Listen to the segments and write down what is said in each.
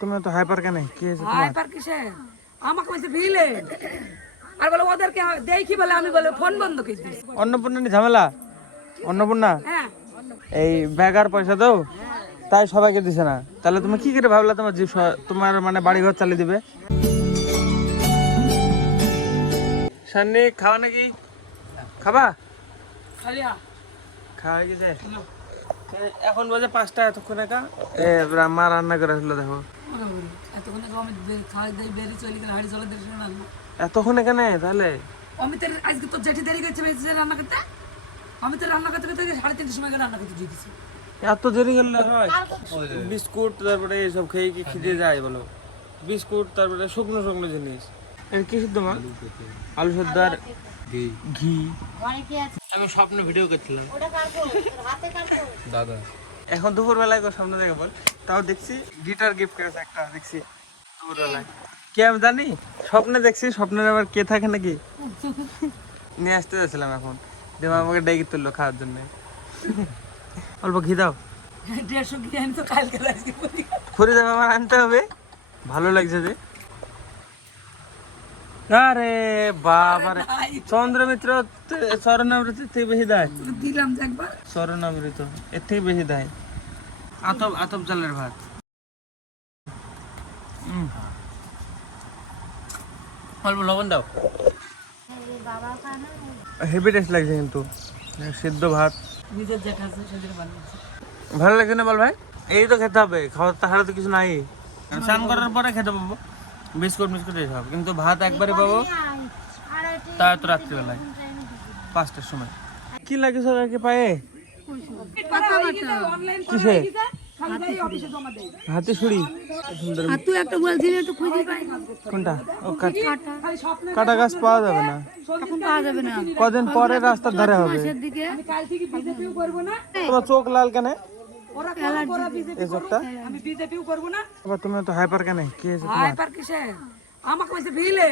তুমি তো হাইপার কেন? কি হয়েছে তোমার? হাইপার কিসে? আমাকে বলছে ভিলে আর বলে ওদেরকে দেখি বলে আমি বলে ফোন বন্ধ করে দিয়েছি। অন্নপূর্ণা নি ঝামেলা? অন্নপূর্ণা হ্যাঁ এই ব্যাগার পয়সা দাও তাই সবাইকে দিছে না, তাহলে তুমি কি করে ভাবলা তোমার তোমার মানে বাড়ি ঘর চালিয়ে দিবে? সামনে খাওয়া নাকি? খাবা? খালিয়া খাওয়া গেছে? এখন বাজে 5টা, এতক্ষণ একা মা রান্না করে আসলো দেখো। এতক্ষণ আমি খাওয়া দিয়ে বেরিয়ে চলে গেলে হাড়ি জলে দিয়ে রান্না। এতক্ষণ এখানে তাহলে অমিতের আজকে তো জেঠি দেরি করছে মেয়েছে রান্না করতে। অমিতের রান্না করতে করতে 3:30 সময় রান্না করতে দিয়ে দিচ্ছে। এত দেরি করলে হয়? বিস্কুট তারপরে এইসব খেয়ে কি খিদে যায় বলো? বিস্কুট তারপরে শুকনো শুকনো জিনিস। এর কি সিদ্ধ মা? আলু সিদ্ধ আর ঘি। আমি স্বপ্নে ভিডিও করছিলাম দাদা। এখন দুপুর বেলায় সামনে দেখে বল, তাও দেখছি গিটার গিফট করেছে একটা, দেখছি দুপুর বেলায়। কে আমি জানি? স্বপ্নে দেখছি, স্বপ্নের আবার কে থাকে নাকি? নিয়ে আসতে যাচ্ছিলাম এখন, দেবা আমাকে ডেকে তুললো খাওয়ার জন্য। অল্প ঘি দাও। 150 ঘি আনি তো কালকে আজকে ঘুরে যাবে, আমার আনতে হবে। ভালো লাগছে যে। আরে বাবা রে, চন্দ্রমিত্র স্বর্ণামৃত থেকে বেশি দেয়। দিলাম যে একবার স্বর্ণামৃত এর থেকে বেশি দেয়। আতপ আতপ চালের ভাত। অল্প লবণ দাও। হেভি টেস্ট লাগছে কিন্তু, সিদ্ধ ভাত। নিজের যেটা আছে সেটা বানিয়েছি। ভালো লাগছে না বল ভাই? এই তো খেতে হবে, খাওয়ার তাহারা তো কিছু নাই। স্নান করার পরে খেতে পাবো বিস্কুট মিস্কুট এইসব, কিন্তু ভাত একবারে পাবো তা তো রাত্রিবেলায় 5টার সময়। কি লাগে সবাইকে পায়ে? কিসে? হাতে ছুরি। তুই একটা বলছিলি একটু খুঁজে পাই। কোনটা? ও কাটা গাছ পাওয়া যাবে না এখন পাওয়া যাবে না, কদিন পরে রাস্তার ধারে হবে। দিকে আমি কাল থেকে বিজেপিও করব না। তোমার চোখ লাল কেন? ওরা বিজেপি করবে, আমি বিজেপিও করব না। আবার তুমি তো হাইপার কেন? কি হয়েছে তোমার? হাইপার কিসে? আমাকে বলছে ভিলে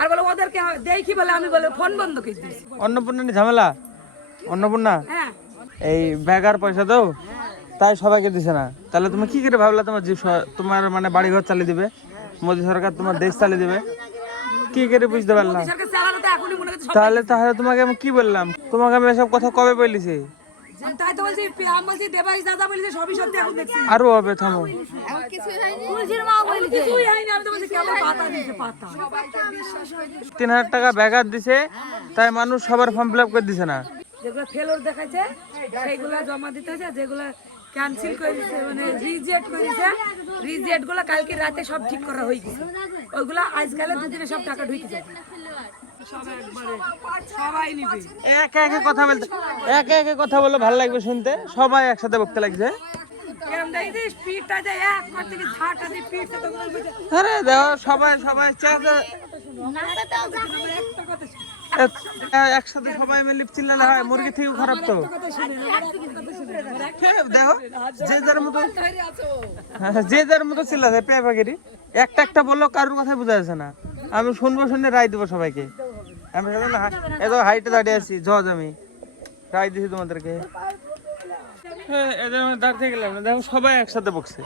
আর বলে ওদেরকে দেখি বলে আমি বলে ফোন বন্ধ করে দিয়েছি। অন্নপূর্ণা নি ঝামেলা? অন্নপূর্ণা হ্যাঁ এই ব্যাগার পয়সা দাও তাই সবাইকে দিছে না, তাহলে তুমি কি করে ভাবলা তোমার তোমার মানে বাড়ি ঘর চালিয়ে দিবে? মোদী সরকার তোমার দেশ চালিয়ে দিবে, কি করে বুঝতে পারলাম? সরকার চালানো তো এখনই মনে হচ্ছে। তাহলে তাহলে তোমাকে আমি কি বললাম? তোমাকে আমি এসব কথা কবে বলিছি? তাই তো বলছি, আমি বলছি দেবাইশ দাদা বলেছে সবই সত্যি, এখন দেখছি আরো হবে, থামো। তুলসীর মা বলেছে কিছুই হয়নি। আমি তো বলছি কেমন পাতা দিয়েছে, পাতা 3000 টাকা ব্যাগার দিছে, তাই মানুষ সবার ফর্ম ফিল আপ করে দিছে না। যেগুলো ফেলোর দেখাচ্ছে সেইগুলো জমা দিতে আছে, যেগুলো ক্যান্সেল করে দিচ্ছে মানে রিজেক্ট করে দিচ্ছে, রিজেক্ট গুলো কালকে রাতে সব ঠিক করা হয়ে গেছে। ওইগুলো আজকালে দুদিনে সব টাকা ঢুকে যাবে। সবাই নিবে একে একে কথা বলতে, একে একে কথা বলে ভালো লাগবে শুনতে, সবাই একসাথে বকতে লাগছে। কেমন দেখি স্পিডটা যে এক করতে কি ঝাঁটা দিয়ে পিটতে তো আরে দেখো সবাই সবাই একসাথে সবাই মিলে চিল্লালে হয়, মুরগি থেকেও খারাপ তো। দেখো যে যার মতো, যে যার মতো চিল্লাছে পেয়ে পাখিরি, একটা একটা বললো কারোর কথাই বোঝা যাচ্ছে না। আমি শুনবো, শুনে রায় দেবো সবাইকে। আমি এত হাইটে দাঁড়িয়ে আছি, জজ আমি রায় দিছি তোমাদেরকে। হ্যাঁ এদের মধ্যে দাঁড়িয়ে গেলাম না, দেখো সবাই একসাথে বকছে।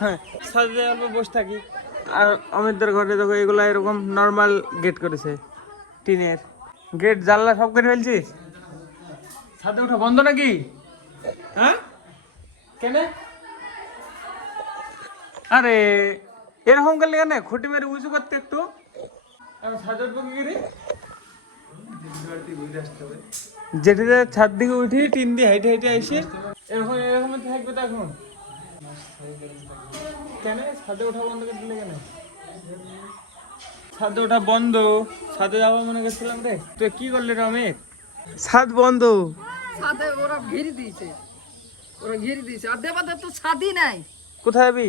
হ্যাঁ সাথে অল্প বসে থাকি। আর অমিতদের ঘরে দেখো এগুলা এরকম নর্মাল গেট করেছে, টিনের গেট, জানলা সব করে ফেলছিস। ছাদে ওঠা বন্ধ নাকি? হ্যাঁ কেন? আরে এরকম করলে কেন? খুঁটি মেরে উঁচু করতে একটু। আমি ছাদে উঠবো কি করে? যেটিতে ছাদ দিকে উঠি টিন দিয়ে হাইটে হাইটে এসে এরকম এরকম থাকবে তো এখন। কেন ছাদে ওঠা বন্ধ করে দিলে কেন? ছাদে ওঠা বন্ধ, ছাদে যাবো মনে করছিলাম রে। তুই কি করলি রে অমিত? ছাদ বন্ধ। ছাদে ওরা ঘিরে দিয়েছে, ওরা ঘিরে দিয়েছে। আর দেবাদের তো ছাদই নাই। কোথায় যাবি?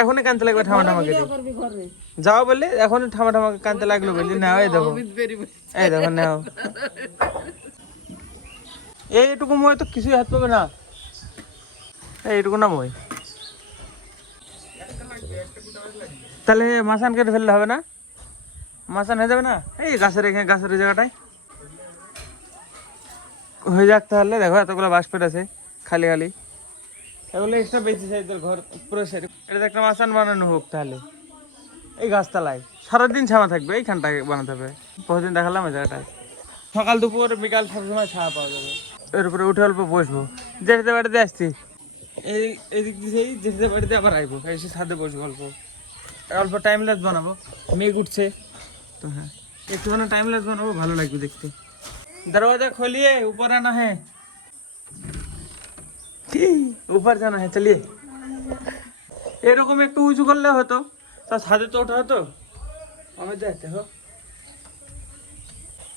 এখনই কানতে লাগবে ঠামা ঠামা করে। যাও বললে এখনই ঠামা ঠামা কানতে লাগলো বললি না? এই দেখো, এই দেখো নাও, এইটুকু মই তো কিছুই হাত পাবে না, এইটুকু না মই। তাহলে মাসান কেটে ফেললে হবে না? মাসান হয়ে যাবে না? এই গাছের এখানে, গাছের ওই জায়গাটায় হয়ে যাক। তাহলে দেখো এতগুলো বাঁশ পেট আছে খালি খালি, এগুলো এক্সট্রা বেঁচে যায় তোর ঘর পুরো সেরে। এটা একটা মাচান বানানো হোক তাহলে এই গাছতলায় সারাদিন ছাওয়া থাকবে, এইখানটায় বানাতে হবে। বহুদিন দেখালাম এই জায়গাটায় সকাল দুপুর বিকাল সবসময় ছাওয়া পাওয়া যাবে। এর উপরে উঠে অল্প বসবো, যেতে বাড়িতে আসছি এই দিক দিয়ে যেতে বাড়িতে আবার আইবো, এসে ছাদে বসবো অল্প অল্প টাইম ল্যাপস বানাবো। মেঘ উঠছে তো হ্যাঁ একটুখানি টাইম ল্যাপস বানাবো, ভালো লাগবে দেখতে। दरवाजा खोलिए, ऊपर आना है, ऊपर जाना है, चलिए। এরকম একটু উঁচু করলে হতো, তা ছাদে তো ওঠা হতো। আমি যাইতে হো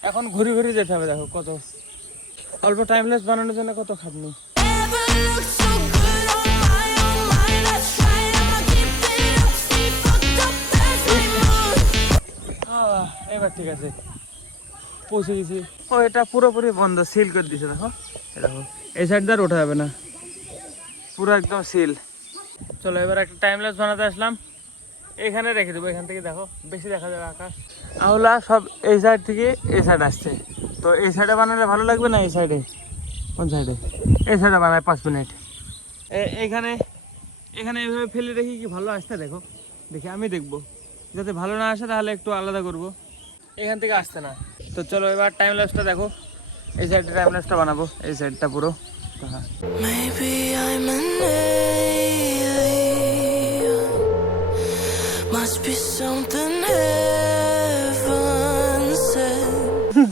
এখন ঘুরে ঘুরে যেতে হবে। দেখো কত অল্প টাইমলেস বানানোর জন্য কত খাটনি। এবার ঠিক আছে, পৌঁছে গেছি। ও এটা পুরোপুরি বন্ধ, সিল করে দিছে। দেখো দেখো এই সাইড দিয়ে ওঠা যাবে না, পুরো একদম সিল। চলো এবার একটা টাইমলেস বানাতে আসলাম, এখানে রেখে দেবো। এখান থেকে দেখো বেশি দেখা যাবে আকাশ। আওলা সব এই সাইড থেকে এই সাইড আসছে, তো এই সাইডে বানালে ভালো লাগবে না এই সাইডে? কোন সাইডে? এই সাইডে বানায় 5 মিনিট। এখানে এখানে এইভাবে ফেলে রেখে কি ভালো আসতে? দেখো দেখি, আমি দেখবো যাতে ভালো না আসে তাহলে একটু আলাদা করব। এখান থেকে আসতে না। তো চলো এবার টাইম ল্যাপসটা দেখো, এই সাইডে টাইম ল্যাপসটা বানাবো, এই সাইডটা পুরো। তো হ্যাঁ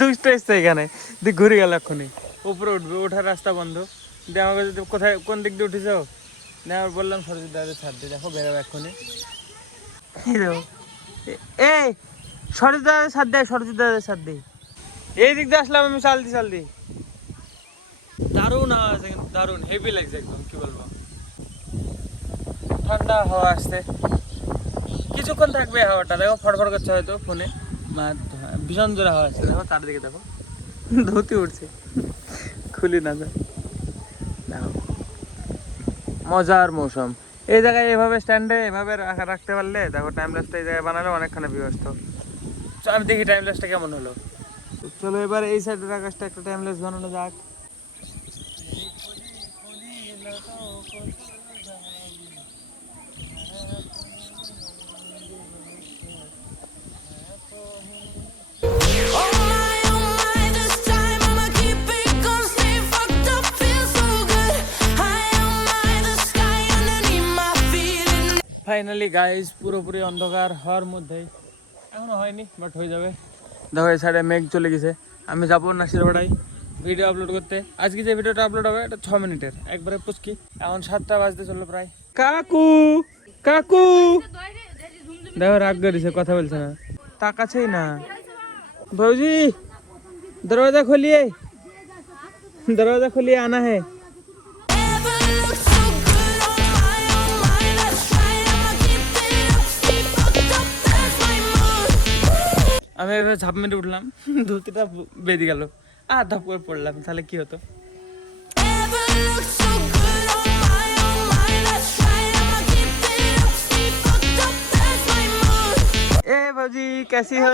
দুষ্ট এসছে এখানে, দিয়ে ঘুরে গেল এক্ষুনি। উপরে উঠবে, ওঠার রাস্তা বন্ধ। দিয়ে আমাকে যদি কোথায় কোন দিক দিয়ে উঠেছ, আমার বললাম সরজিৎ দাদের ছাদ দিয়ে। দেখো বেরোবে এক্ষুনি। এই সরজিৎ দাদের ছাদ দেয়, সরজিৎ দাদের ছাদ দিয়ে এই দিক দিয়ে আসলাম আমি। চালদি দারুণ হাওয়া আছে, কিন্তু দারুণ হেভি লাগছে একদম। কি বলবো, ঠান্ডা হাওয়া আসছে, কিছুক্ষণ থাকবে হাওয়াটা। দেখো ফটফট করছে হয়তো ফোনে, ভীষণ জোরে হাওয়া আসছে। দেখো তার দিকে দেখো, ধুতি উঠছে, খুলি না যায়। দেখো মজার মৌসুম। এই জায়গায় এভাবে স্ট্যান্ডে এভাবে রাখতে পারলে, দেখো টাইম ল্যাপসটা এই জায়গায় বানালে অনেকখানি ব্যস্ত। আমি দেখি টাইম ল্যাপসটা কেমন হলো। চলো এবার এই সাইডের আকাশটা একটা টাইম ল্যাপস বানানো যাক। ফাইনালি গাইস পুরোপুরি অন্ধকার হওয়ার মধ্যেই, এখনো হয়নি বাট হয়ে যাবে। দেখো এই সাইডে মেঘ চলে গেছে। আমি যাবো নাসিরপাড়ায় ভিডিও আপলোড করতে। আজকে যে ভিডিওটা আপলোড হবে এটা 6 মিনিটের, একবারে পুচকি। এখন 7টা বাজতে চললো প্রায়। কাকু কাকু দেখো রাগ করেছে, কথা বলছে না, তাকাছেই না। भौजी दरवाजा खोलिए, दरवाजा खोलिए, आना है। আমি এভাবে ঝাঁপ মেরে উঠলাম, ধুতিটা বেঁধে গেল, আর ধাপ করে পড়লাম, তাহলে কি হতো? এ ভাজি कैसी हो?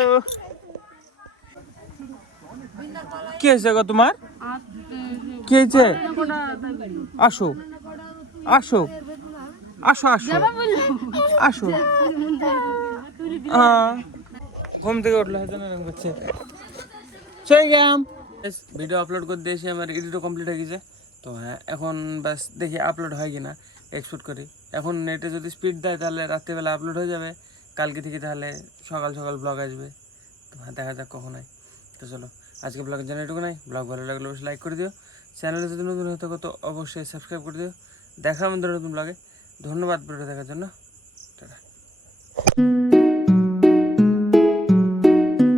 কি হয়েছে গো তোমার? কি হয়েছে? আসো আসো আসো আসো আসো। ঘুম থেকে উঠলো হয়তো না, এরকম করছে। চলে গেলাম, ভিডিও আপলোড করতে এসে আমার এডিটও কমপ্লিট হয়ে গেছে। তো হ্যাঁ এখন বাস দেখি আপলোড হয় কিনা, এক্সপোর্ট করি। এখন নেটে যদি স্পিড দেয় তাহলে রাত্রিবেলা আপলোড হয়ে যাবে, কালকে থেকে তাহলে সকাল সকাল ব্লগ আসবে। তো হ্যাঁ দেখা যাক কখন হয়। তো চলো আজকে ব্লগের জন্য এটুকু নাই। ব্লগ ভালো লাগলে অবশ্যই লাইক করে দিও, চ্যানেলে যদি নতুন হতে তো অবশ্যই সাবস্ক্রাইব করে দিও। দেখা আমাদের নতুন ব্লগে। ধন্যবাদ ভিডিও দেখার জন্য, টাটা।